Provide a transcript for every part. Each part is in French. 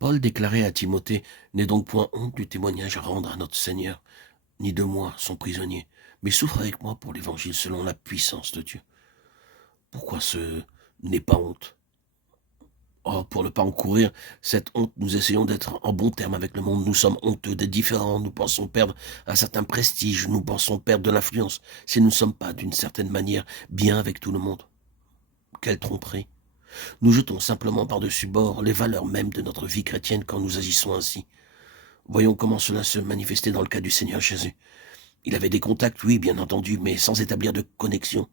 Paul déclarait à Timothée, « N'aie donc point honte du témoignage à rendre à notre Seigneur, ni de moi, son prisonnier, mais souffre avec moi pour l'Évangile selon la puissance de Dieu. » Pourquoi ce « n'aie pas honte » ? Oh, pour ne pas encourir cette honte, nous essayons d'être en bon terme avec le monde. Nous sommes honteux d'être différents. Nous pensons perdre un certain prestige. Nous pensons perdre de l'influence si nous ne sommes pas, d'une certaine manière, bien avec tout le monde. Quelle tromperie! Nous jetons simplement par-dessus bord les valeurs mêmes de notre vie chrétienne quand nous agissons ainsi. Voyons comment cela se manifestait dans le cas du Seigneur Jésus. Il avait des contacts, oui, bien entendu, mais sans établir de connexion.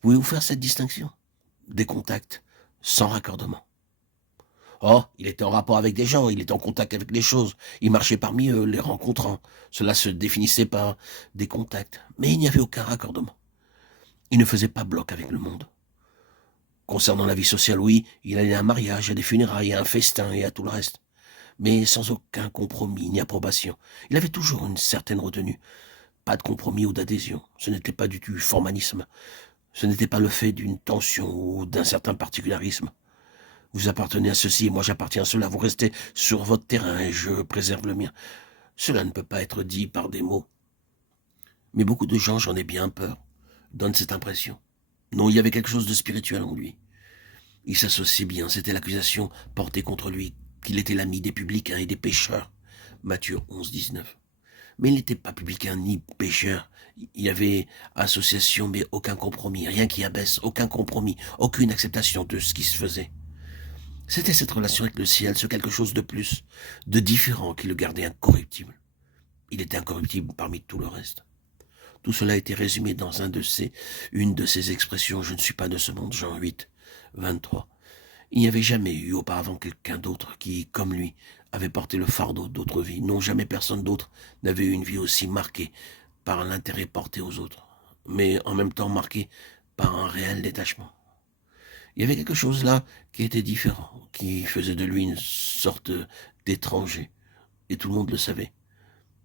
Pouvez-vous faire cette distinction? Des contacts sans raccordement. Oh, il était en rapport avec des gens, il était en contact avec les choses, il marchait parmi eux, les rencontrant. Cela se définissait par des contacts, mais il n'y avait aucun raccordement. Il ne faisait pas bloc avec le monde. Concernant la vie sociale, oui, il allait à un mariage, à des funérailles, à un festin et à tout le reste, mais sans aucun compromis ni approbation. Il avait toujours une certaine retenue. Pas de compromis ou d'adhésion. Ce n'était pas du tout formalisme. Ce n'était pas le fait d'une tension ou d'un certain particularisme. Vous appartenez à ceci et moi j'appartiens à cela. Vous restez sur votre terrain et je préserve le mien. Cela ne peut pas être dit par des mots. Mais beaucoup de gens, j'en ai bien peur, donnent cette impression. Non, il y avait quelque chose de spirituel en lui. Il s'associait bien, c'était l'accusation portée contre lui, qu'il était l'ami des publicains et des pécheurs. Matthieu 11, 19. Mais il n'était pas publicain ni pécheur. Il y avait association mais aucun compromis, rien qui abaisse, aucun compromis, aucune acceptation de ce qui se faisait. C'était cette relation avec le ciel, ce quelque chose de plus, de différent qui le gardait incorruptible. Il était incorruptible parmi tout le reste. Tout cela était résumé dans une de ces expressions, je ne suis pas de ce monde, Jean 8, 23. Il n'y avait jamais eu auparavant quelqu'un d'autre qui, comme lui, avait porté le fardeau d'autres vies. Non, jamais personne d'autre n'avait eu une vie aussi marquée par l'intérêt porté aux autres, mais en même temps marquée par un réel détachement. Il y avait quelque chose là qui était différent, qui faisait de lui une sorte d'étranger, et tout le monde le savait.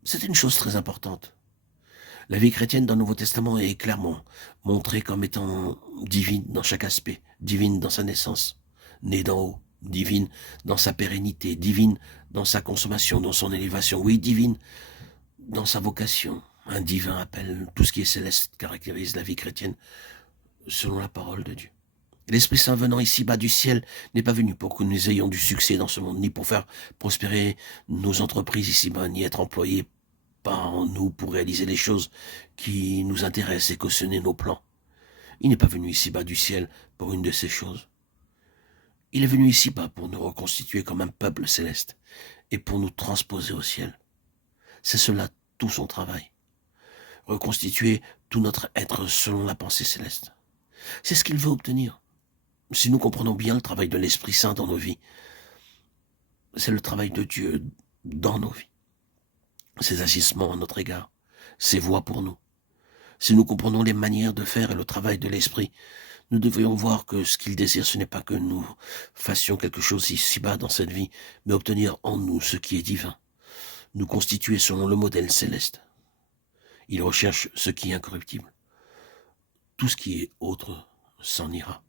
C'était une chose très importante. La vie chrétienne dans le Nouveau Testament est clairement montrée comme étant divine dans chaque aspect, divine dans sa naissance, née d'en haut, divine dans sa pérennité, divine dans sa consommation, dans son élévation, oui, divine dans sa vocation. Un divin appel, tout ce qui est céleste caractérise la vie chrétienne selon la parole de Dieu. L'Esprit Saint venant ici-bas du ciel n'est pas venu pour que nous ayons du succès dans ce monde, ni pour faire prospérer nos entreprises ici-bas, ni être employés par nous pour réaliser les choses qui nous intéressent et cautionner nos plans. Il n'est pas venu ici-bas du ciel pour une de ces choses. Il est venu ici-bas pour nous reconstituer comme un peuple céleste et pour nous transposer au ciel. C'est cela tout son travail. Reconstituer tout notre être selon la pensée céleste. C'est ce qu'il veut obtenir. Si nous comprenons bien le travail de l'Esprit Saint dans nos vies, c'est le travail de Dieu dans nos vies. Ses agissements à notre égard, ses voies pour nous. Si nous comprenons les manières de faire et le travail de l'Esprit, nous devrions voir que ce qu'il désire, ce n'est pas que nous fassions quelque chose ici-bas dans cette vie, mais obtenir en nous ce qui est divin, nous constituer selon le modèle céleste. Il recherche ce qui est incorruptible. Tout ce qui est autre s'en ira.